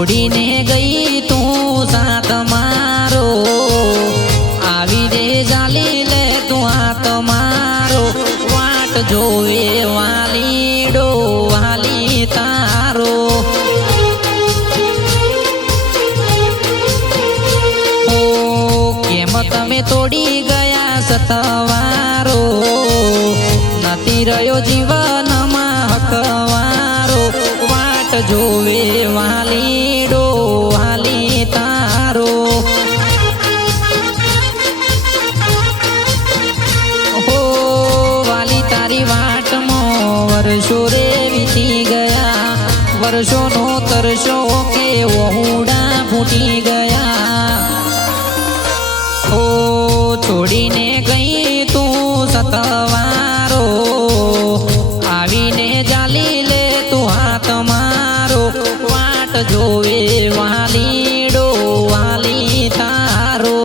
છોડીને ગઈ તું સાથ મારો, આવી રે જાલી લે તું હાથ મારો, વાટ જોવે વાલીડો વાલી તારો. ઓ કેમ તમે તોડી ગયા સતવારો, નથી રહ્યો જીવનમાં હકવારો, વાટ જોવે વાલીડો વાલી તારો. હો વાલી તારી વાટમાં વર્ષો રે વીતી ગયા, વર્ષોનો તરસો કે વહુડા ફૂટી ગયા. હો છોડીને ગઈ તું સતવારો, આવીને જાલી લે તું હાથ મારો, વાટ જોવે